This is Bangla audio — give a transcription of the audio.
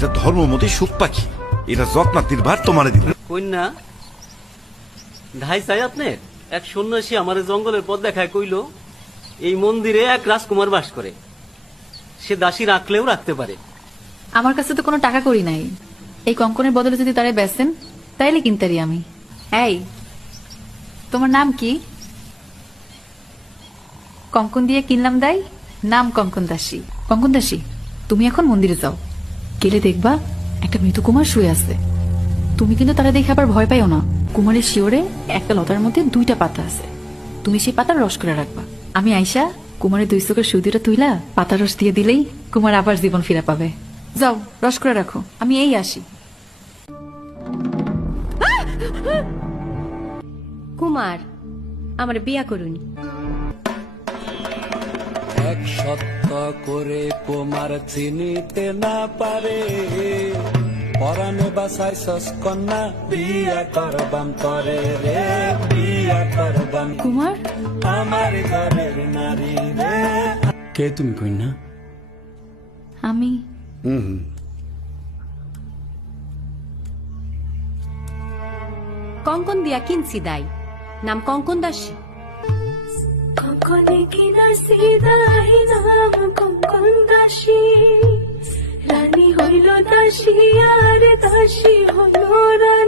এটা ধর্মমতি সুখ পাখি, এটা যত্নাতির ভার তোমারে দিল। কন্যা ধাই চাই আপনি এক সন্ন্যাসী আমার জঙ্গলের পথ দেখায় কইল এই মন্দিরে এক রাজকুমার বাস করে, সে দাসী রাখলেও রাখতে পারে। আমার কাছে তো কোনো টাকা করি নাই, এই কঙ্কনের বদলে যদি তারে বেচেন তাইলে কিনতারি আমি। এই তোমার নাম কি? কঙ্কন দিয়ে কিনলাম দাই, নাম কঙ্কন দাসী। কঙ্কন দাসী, তুমি এখন মন্দিরে যাও, গেলে দেখবা একটা মৃত কুমার শুয়ে আছে। তুমি কিন্তু তারা দেখে আবার ভয় পাইও না। কুমারের শিওরে একটা লতার মধ্যে 2টা পাতা আছে, তুমি সেই পাতার রস করে রাখবা। আমি আইসা কুমারের 2 চোখের সুদিটা তুইলা পাতার রস দিয়ে দিলেই কুমার আবার জীবন ফিরে পাবে। যাও রস করে রাখো, আমি এই আসি। কুমার আমার বিয়া করুন। এক সত্য করে কুমার চিনিতে না পারে, পরাণে বাসায় কন্যা বিয়া করবাম তরে রে, বিয়া করবাম কুমার আমার ঘরের নারী রে। কে তুমি কন্যা? আমি কঙ্কন দিয়া কিনছি দাই, নাম কঙ্কন দাসী। কঙ্কনে কিনা সিদাই নাম কঙ্কন দাসী, রানী হইল দাসী আর দাসী হইল রানী।